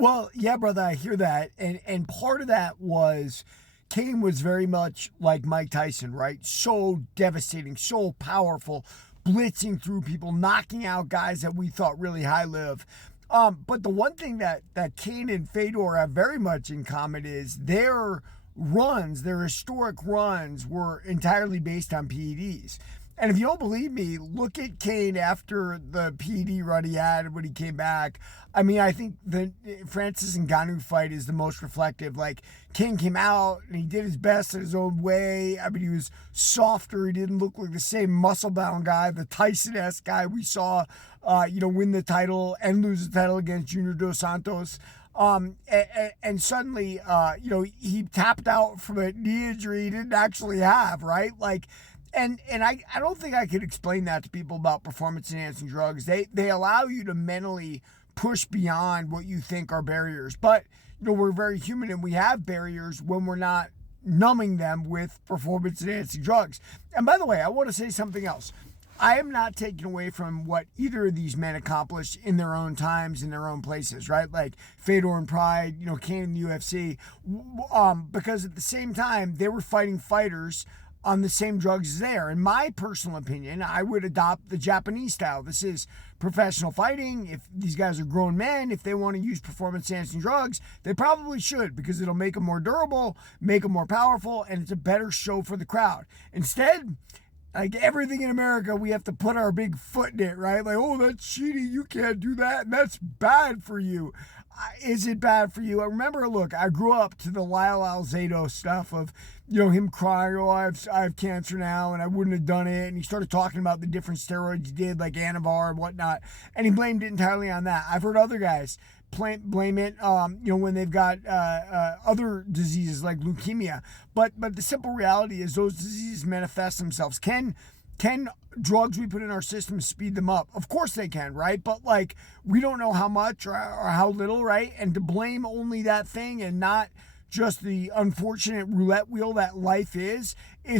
Well, yeah, brother, I hear that. And part of that was Cain was very much like Mike Tyson, right? So devastating, so powerful, blitzing through people, knocking out guys that we thought really high live. But the one thing that Cain and Fedor have very much in common is their runs, their historic runs, were entirely based on PEDs. And if you don't believe me, look at Cain after the PED run he had when he came back. I mean, I think the Francis Ngannou fight is the most reflective. Like, Cain came out and he did his best in his own way. I mean, he was softer. He didn't look like the same muscle-bound guy, the Tyson-esque guy we saw, win the title and lose the title against Junior Dos Santos. And suddenly, he tapped out from a knee injury he didn't actually have, right? Like, and I don't think I could explain that to people about performance enhancing drugs. They allow you to mentally push beyond what you think are barriers. But we're very human and we have barriers when we're not numbing them with performance enhancing drugs. And by the way, I want to say something else. I am not taking away from what either of these men accomplished in their own times, in their own places, right? Like Fedor and Pride, Cain in the UFC, because at the same time, they were fighting fighters on the same drugs as they are. In my personal opinion, I would adopt the Japanese style. This is professional fighting. If these guys are grown men, if they want to use performance-enhancing drugs, they probably should, because it'll make them more durable, make them more powerful, and it's a better show for the crowd. Instead, like everything in America, we have to put our big foot in it, right? Like, oh, that's cheating. You can't do that. And that's bad for you. Is it bad for you? I remember, look, I grew up to the Lyle Alzado stuff of, him crying, oh, I have cancer now and I wouldn't have done it. And he started talking about the different steroids he did, like Anavar and whatnot. And he blamed it entirely on that. I've heard other guys blame it, when they've got other diseases like leukemia. But the simple reality is those diseases manifest themselves. Can drugs we put in our system speed them up? Of course they can, right? But like, we don't know how much or how little, right? And to blame only that thing and not just the unfortunate roulette wheel that life is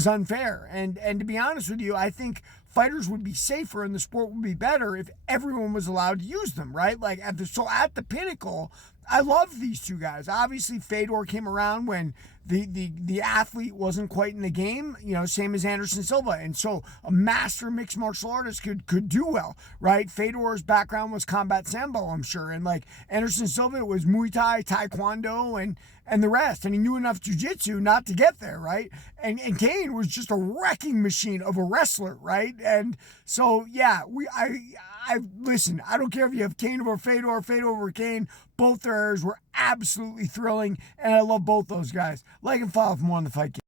unfair. And to be honest with you, I think fighters would be safer and the sport would be better if everyone was allowed to use them, right? Like at the pinnacle, I love these two guys. Obviously, Fedor came around when the athlete wasn't quite in the game, same as Anderson Silva. And so a master mixed martial artist could do well, right? Fedor's background was combat sambo, I'm sure. And like Anderson Silva was Muay Thai, Taekwondo, and the rest. And he knew enough jiu-jitsu not to get there, right? And Cain was just a wrecking machine of a wrestler, right? And so, yeah, I listen, I don't care if you have Cain over Fedor, Fedor over Cain. Both their errors were absolutely thrilling, and I love both those guys. Like and follow for more on the Fight Game.